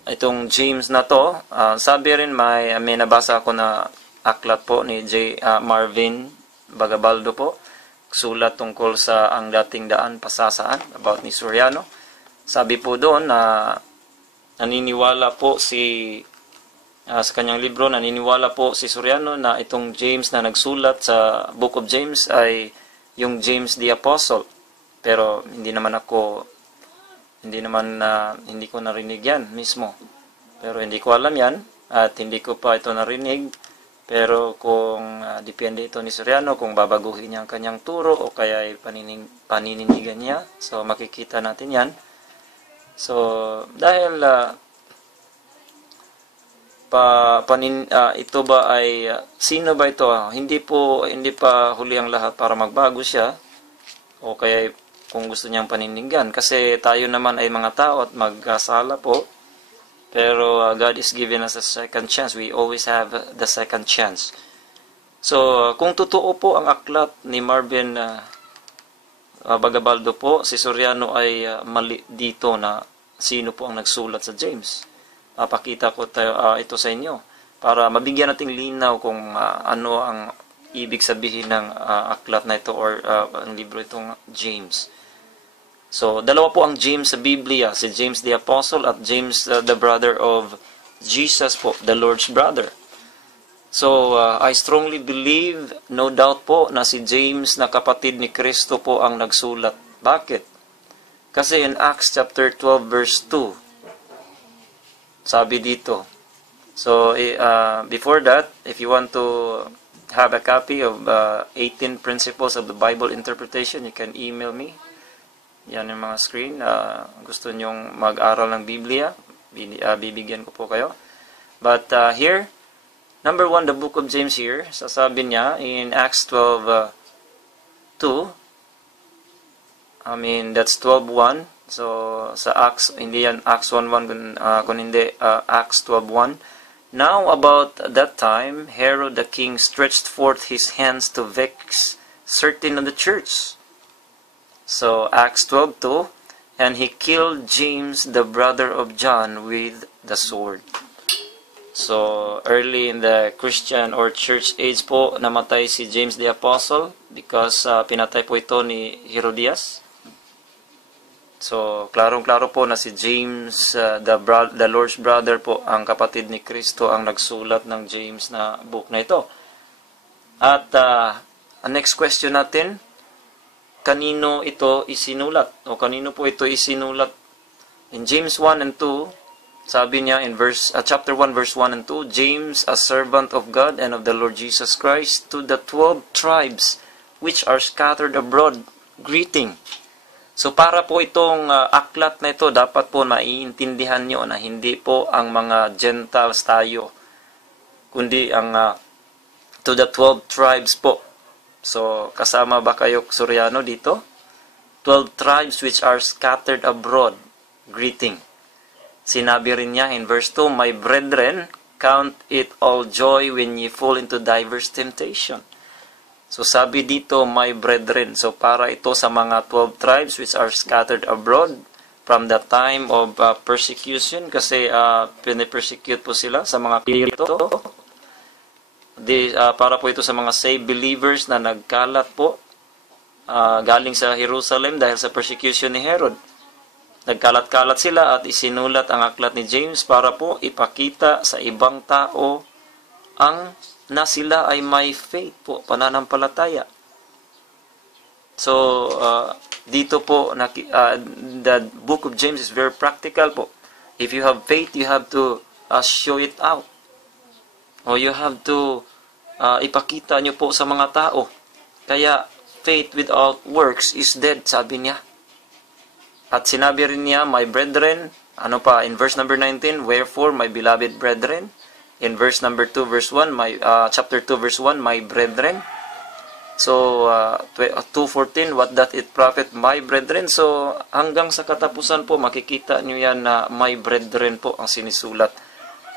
itong James na to, sabi rin may nabasa ako na aklat po ni Marvin Bagabaldo po. Sulat tungkol sa ang dating daan pasasaan, about ni Soriano. Sabi po doon na naniniwala po sa kanyang libro, naniniwala po si Soriano na itong James na nagsulat sa Book of James ay yung James the Apostle. Pero hindi ko narinig yan mismo. Pero hindi ko alam yan at hindi ko pa ito narinig. Pero kung depende ito ni Soriano, kung babaguhin niya ang kanyang turo o kaya panininigan niya, so makikita natin yan. So dahil ito ba ay sino ba ito? Hindi pa huli ang lahat para magbago siya o kaya kung gusto niyang panindigan, kasi tayo naman ay mga tao at magkasala po, pero God is giving us a second chance. We always have the second chance. So kung totoo po ang aklat ni Marvin Bagabaldo po, si Soriano ay mali dito na sino po ang nagsulat sa James. Papakita ko ito sa inyo para mabigyan nating linaw kung ano ang ibig sabihin ng aklat na ito or ang libro itong James. So, dalawa po ang James sa Biblia, si James the Apostle at James the brother of Jesus po, the Lord's brother. So, I strongly believe, no doubt po, na si James na kapatid ni Kristo po ang nagsulat. Bakit? Kasi in Acts chapter 12 verse 2, sabi dito. So, before that, if you want to have a copy of 18 Principles of the Bible Interpretation, you can email me. Yan yung mga screen. Gusto nyong mag-aral ng Biblia, bibigyan ko po kayo. But here, number 1, the book of James here, sasabi niya in Acts 12:2, that's 12:1. So, sa Acts, hindi yan Acts 1:1, kung hindi Acts 12:1. Now, about that time, Herod the king stretched forth his hands to vex certain of the church. So, Acts 12:2, and he killed James, the brother of John, with the sword. So, early in the Christian or church age po, namatay si James the Apostle because pinatay po ito ni Herodias. So, klarong-klaro po na si James, the Lord's brother po, ang kapatid ni Kristo, ang nagsulat ng James na book na ito. At, ang next question natin, kanino ito isinulat? O kanino po ito isinulat? In James 1 and 2, sabi niya in chapter 1, verse 1 and 2, James, a servant of God and of the Lord Jesus Christ, to the 12 tribes which are scattered abroad, greeting. So para po itong aklat na ito, dapat po maiintindihan nyo na hindi po ang mga Gentiles tayo, kundi ang to the 12 tribes po. So kasama ba kayo, Soriano, dito? 12 tribes which are scattered abroad, greeting. Sinabi rin niya in verse 2, my brethren, count it all joy when ye fall into diverse temptation. So sabi dito, my brethren. So para ito sa mga 12 tribes which are scattered abroad from the time of persecution, kasi pinipersecute po sila sa mga period ito. Para po ito sa mga saved believers na nagkalat po galing sa Jerusalem dahil sa persecution ni Herod. Nagkalat-kalat sila at isinulat ang aklat ni James para po ipakita sa ibang tao na sila ay may faith po, pananampalataya. So, dito po, the book of James is very practical po. If you have faith, you have to show it out. O you have to ipakita nyo po sa mga tao. Kaya, faith without works is dead, sabi niya. At sinabi rin niya, my brethren, in verse number 19, wherefore, my beloved brethren, in verse number 2, verse 1, chapter 2, verse 1, my brethren. So, 2:14, what doth it profit, my brethren? So, hanggang sa katapusan po, makikita niyo yan na my brethren po ang sinisulat.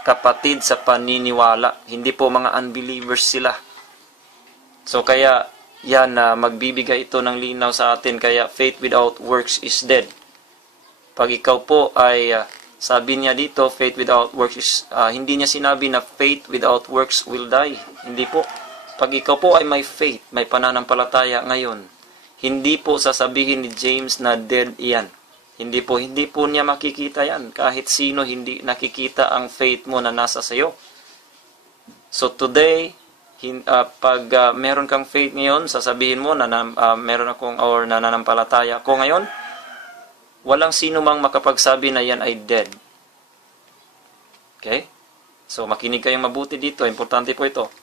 Kapatid sa paniniwala. Hindi po mga unbelievers sila. So, kaya, yan, magbibigay ito ng linaw sa atin. Kaya, faith without works is dead. Pag ikaw po ay, sabi niya dito, faith without works is, hindi niya sinabi na faith without works will die. Hindi po. Pag ikaw po ay may faith, may pananampalataya ngayon, hindi po sasabihin ni James na dead iyan. Hindi po niya makikita yan. Kahit sino hindi nakikita ang faith mo na nasa sayo. So today, pag meron kang faith ngayon, sasabihin mo na meron akong or nananampalataya ako ngayon, walang sino mang makapagsabi na yan ay dead. Okay? So makinig kayong mabuti dito. Importante po ito.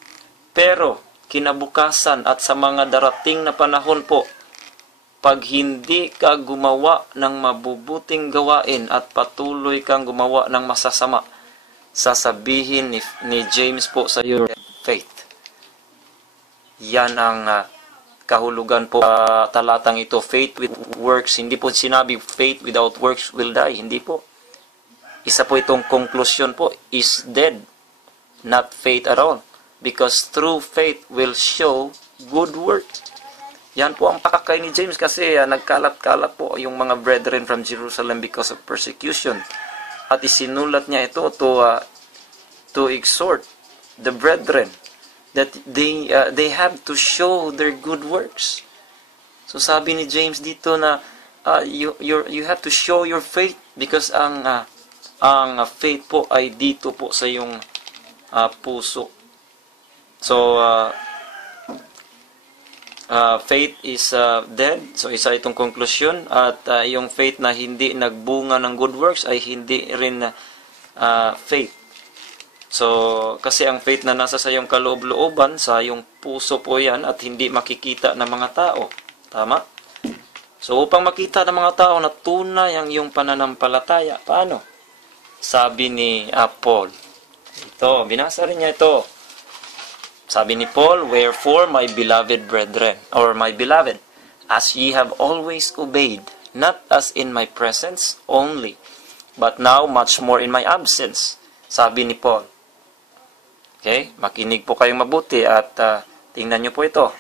Pero, kinabukasan at sa mga darating na panahon po, pag hindi ka gumawa ng mabubuting gawain at patuloy kang gumawa ng masasama, sasabihin ni James po sa your faith. Yan ang kahulugan po talatang ito, faith with works. Hindi po sinabi faith without works will die. Hindi po. Isa po itong conclusion po, is dead, not faith at all. Because true faith will show good works. Yan po ang pakay ni James kasi nagkalat-kalat po yung mga brethren from Jerusalem because of persecution. At isinulat niya ito to exhort the brethren that they have to show their good works. So sabi ni James dito na you have to show your faith because ang faith po ay dito po sa yung puso. So, faith is dead. So, isa itong konklusyon. At yung faith na hindi nagbunga ng good works ay hindi rin faith. So, kasi ang faith na nasa sa iyong kaloob-looban, sa iyong puso po yan at hindi makikita ng mga tao. Tama? So, upang makita ng mga tao na tunay ang iyong pananampalataya, paano? Sabi ni Paul. Ito, binasa rin niya ito. Sabi ni Paul, wherefore, my beloved brethren, or my beloved, as ye have always obeyed, not as in my presence only, but now much more in my absence. Sabi ni Paul. Okay? Makinig po kayong mabuti at tingnan nyo po ito.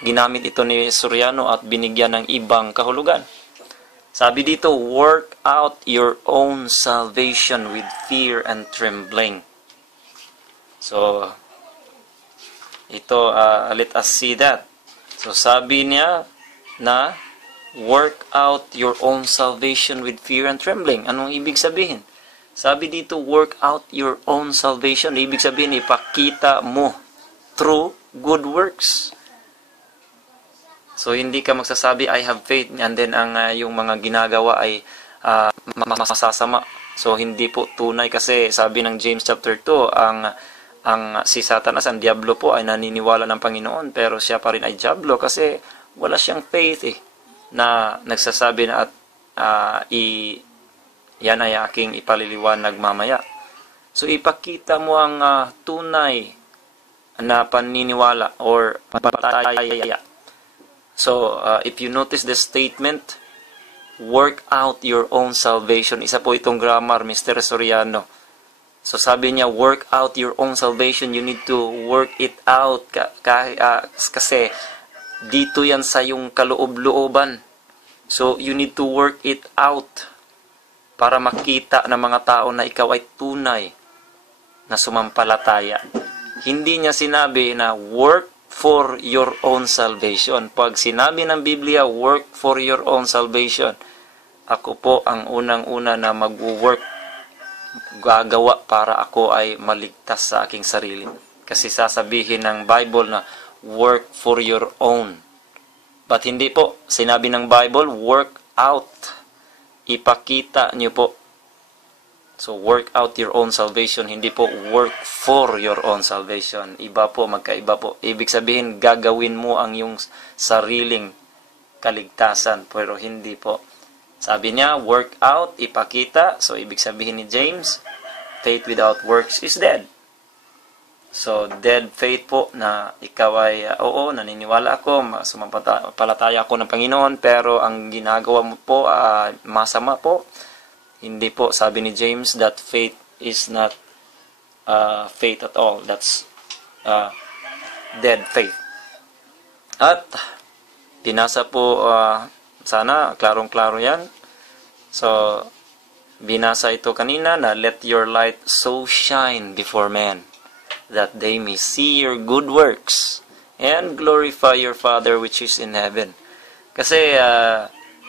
Ginamit ito ni Soriano at binigyan ng ibang kahulugan. Sabi dito, work out your own salvation with fear and trembling. So, ito, let us see that. So, sabi niya na work out your own salvation with fear and trembling. Anong ibig sabihin? Sabi dito, work out your own salvation. Ibig sabihin, ipakita mo through good works. So, hindi ka magsasabi, I have faith, and then yung mga ginagawa ay masasama. So, hindi po tunay kasi sabi ng James chapter 2, si Satanas, ang Diablo po ay naniniwala ng Panginoon pero siya pa rin ay Diablo kasi wala siyang faith na nagsasabi na at yan ay aking ipaliliwanag mamaya. So ipakita mo ang tunay na paniniwala or patataya. So if you notice the statement, work out your own salvation. Isa po itong grammar, Mr. Soriano. So sabi niya, work out your own salvation. You need to work it out. Kasi dito yan sa yung kaloob-looban. So you need to work it out para makita ng mga tao na ikaw ay tunay na sumampalataya. Hindi niya sinabi na work for your own salvation. Pag sinabi ng Biblia, work for your own salvation, ako po ang unang-una na mag-work, gagawa para ako ay maligtas sa aking sarili. Kasi sasabihin ng Bible na work for your own. But hindi po. Sinabi ng Bible, work out. Ipakita nyo po. So, work out your own salvation. Hindi po work for your own salvation. Iba po, magkaiba po. Ibig sabihin, gagawin mo ang iyong sariling kaligtasan. Pero hindi po. Sabi niya, work out, ipakita. So, ibig sabihin ni James, faith without works is dead. So, dead faith po na ikaw ay, oo, naniniwala ako, sumampalataya ako ng Panginoon, pero ang ginagawa mo po, masama po. Hindi po, sabi ni James, that faith is not faith at all. That's dead faith. At, binasa po, sana, klarong-klaro yan. So, binasa ito kanina na, let your light so shine before men, that they may see your good works, and glorify your Father which is in heaven. Kasi,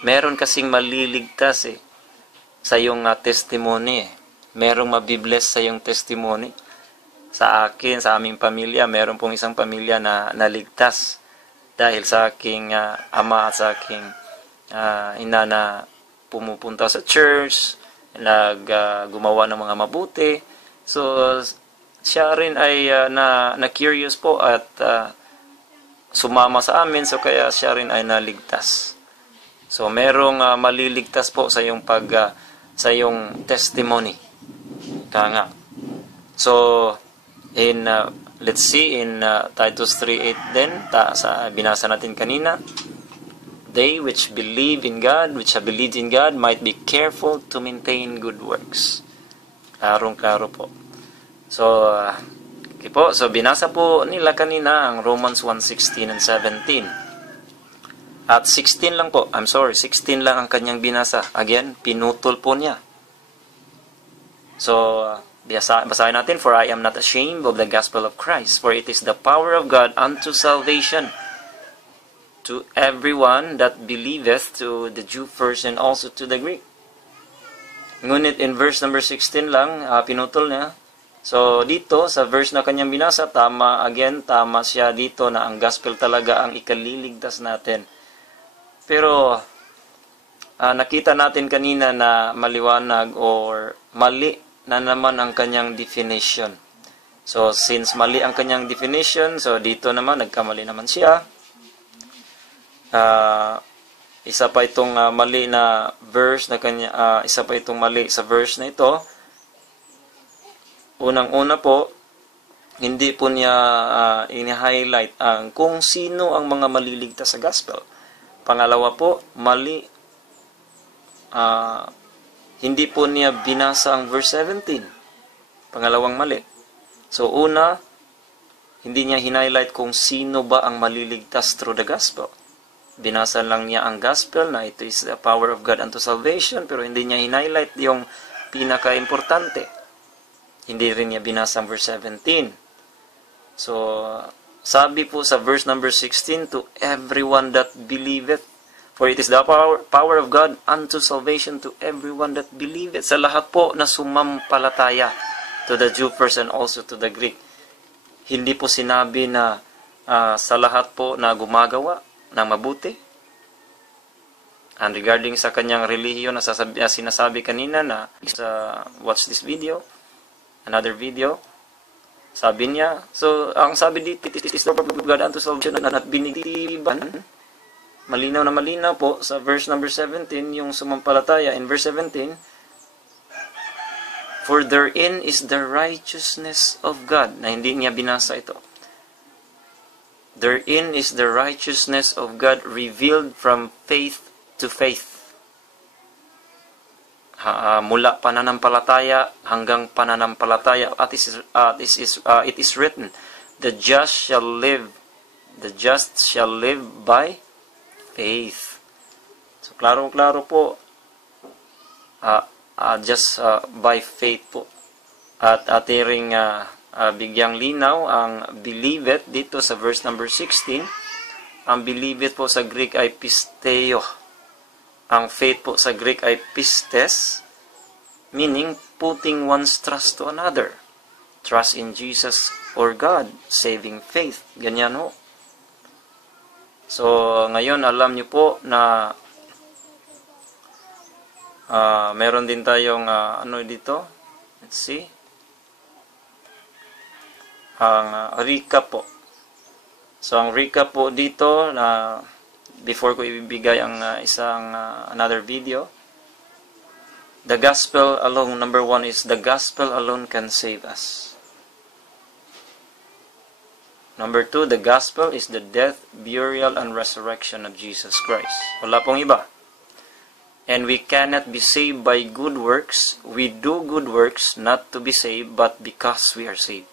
meron kasing maliligtas sa iyong testimony. Merong mabibless sa iyong testimony. Sa akin, sa aming pamilya, meron pong isang pamilya na naligtas dahil sa aking ama at sa aking ina na pumupunta sa church, gumawa ng mga mabuti. So, siya rin ay na-curious po at sumama sa amin, so kaya siya rin ay naligtas. So, merong maliligtas po sa iyong sa iyong testimony. Kaya nga. So, let's see, in Titus 3:8 din, binasa natin kanina, they which believe in God, which have believed in God, might be careful to maintain good works. Klarong-klaro po. So, okay po. So, binasa po nila kanina ang Romans 1:16 and 17. At 16 lang po. 16 lang ang kanyang binasa. Again, pinutol po niya. So, basahin natin, for I am not ashamed of the gospel of Christ, for it is the power of God unto salvation to everyone that believeth, to the Jew first and also to the Greek. Ngunit in verse number 16 lang, pinutol niya. So, dito, sa verse na kanyang binasa, tama siya dito na ang gospel talaga ang ikaliligtas natin. Pero, nakita natin kanina na maliwanag or mali na naman ang kanyang definition. So, since mali ang kanyang definition, so dito naman, nagkamali naman siya. Isa pa itong mali na verse na kanya, isa pa itong mali sa verse na ito. Unang-una po, hindi po niya ini-highlight kung sino ang mga maliligtas sa gospel. Pangalawa po, mali. Hindi po niya binasa ang verse 17. Pangalawang mali. So, una, hindi niya hinighlight kung sino ba ang maliligtas through the gospel. Binasa lang niya ang gospel na ito is the power of God unto salvation, pero hindi niya hinighlight yung pinaka-importante. Hindi rin niya binasa ang verse 17. So, sabi po sa verse number 16, to everyone that believeth, for it is the power of God unto salvation to everyone that believeth. Sa lahat po na sumampalataya, to the Jew first and also to the Greek. Hindi po sinabi na sa lahat po na gumagawa ng mabuti. And regarding sa kanyang relihiyon na sinasabi kanina na watch this video, another video, sabi niya, so, ang sabi dito, it is the power of God unto salvation at binigtiban. Malinaw na malinaw po sa verse number 17, yung sumampalataya in verse 17, for therein is the righteousness of God, na hindi niya binasa ito. Therein is the righteousness of God revealed from faith to faith. Mula pananampalataya hanggang pananampalataya, it is written, the just shall live by faith. So, klaro-klaro po, just by faith po. At atiring bigyang linaw ang believeth dito sa verse number 16. Ang believeth po sa Greek ay pisteo. Ang faith po sa Greek ay pistes, meaning putting one's trust to another. Trust in Jesus or God, saving faith. Ganyan ho. So, ngayon alam niyo po na meron din tayong ano dito. Let's see. Ang recap po. So, ang recap po dito na before ko ibibigay ang another video. The gospel alone, number 1 is the gospel alone can save us. Number 2, the gospel is the death, burial, and resurrection of Jesus Christ. Wala pong iba. And we cannot be saved by good works. We do good works not to be saved, but because we are saved.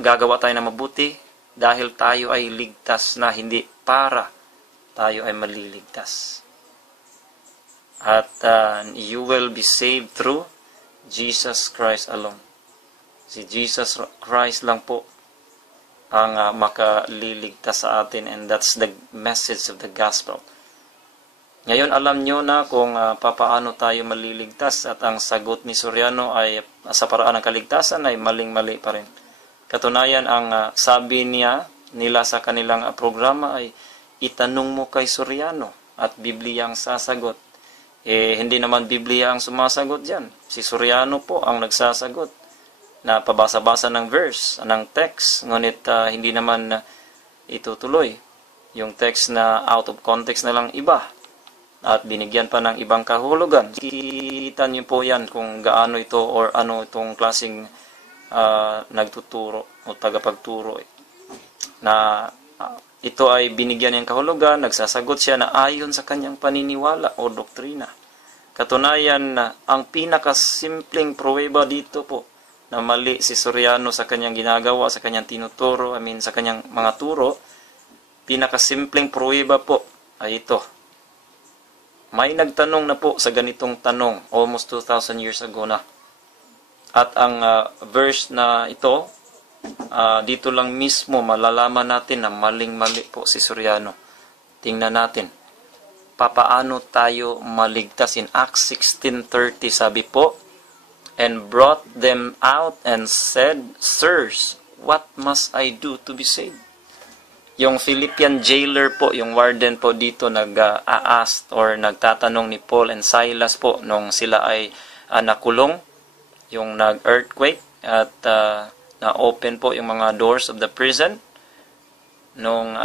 Gagawa tayo ng mabuti dahil tayo ay ligtas na, hindi para tayo ay maliligtas. At you will be saved through Jesus Christ alone. Si Jesus Christ lang po ang makaliligtas sa atin, and that's the message of the gospel. Ngayon alam nyo na kung papaano tayo maliligtas, at ang sagot ni Soriano ay sa paraan ng kaligtasan ay maling-mali pa rin. Katunayan, ang sabi nila sa kanilang programa ay itanong mo kay Soriano at Biblia ang sasagot. Hindi naman Biblia ang sumasagot dyan. Si Soriano po ang nagsasagot na pabasa-basa ng verse, ng text, ngunit hindi naman itutuloy. Yung text na out of context na lang iba at binigyan pa ng ibang kahulugan. Kita niyo po yan kung gaano ito or ano itong klaseng nagtuturo o tagapagturo na ito ay binigyan niyang kahulugan, nagsasagot siya na ayon sa kanyang paniniwala o doktrina. Katunayan, ang pinakasimpleng pruweba dito po na mali si Soriano sa kanyang ginagawa, sa kanyang tinuturo, sa kanyang mga turo, pinakasimpleng pruweba po ay ito. May nagtanong na po sa ganitong tanong almost 2,000 years ago na. At ang verse na ito, dito lang mismo malalaman natin na maling-mali po si Soriano. Tingnan natin. Papaano tayo maligtas? In Acts 16:30 sabi po, and brought them out and said, Sirs, what must I do to be saved? Yung Philippian jailer po, yung warden po dito nag-ask or nagtatanong ni Paul and Silas po nung sila ay nakulong, yung nag-earthquake at na-open po yung mga doors of the prison nung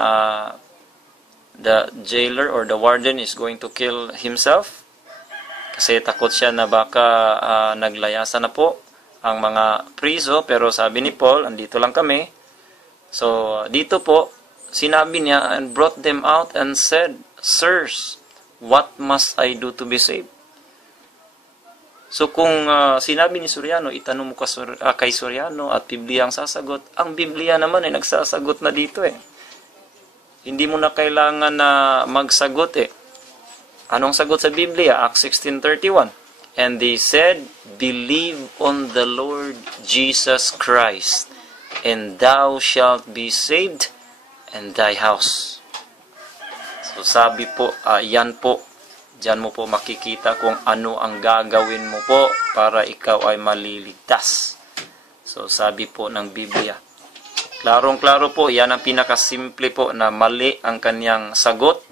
the jailer or the warden is going to kill himself kasi takot siya na baka naglayasan na po ang mga priso, pero sabi ni Paul, andito lang kami. So dito po sinabi niya, and brought them out and said, Sirs, what must I do to be saved? So kung sinabi ni Soriano, itanong mo kay Soriano at Biblia ang sasagot, ang Biblia naman ay nagsasagot na dito Hindi mo na kailangan na magsagot Anong sagot sa Biblia? Acts 16:31. And they said, Believe on the Lord Jesus Christ, and thou shalt be saved and thy house. So sabi po, yan po, diyan mo po makikita kung ano ang gagawin mo po para ikaw ay maliligtas. So sabi po ng Biblia. Klarong-klaro po, yan ang pinakasimple po na mali ang kanyang sagot.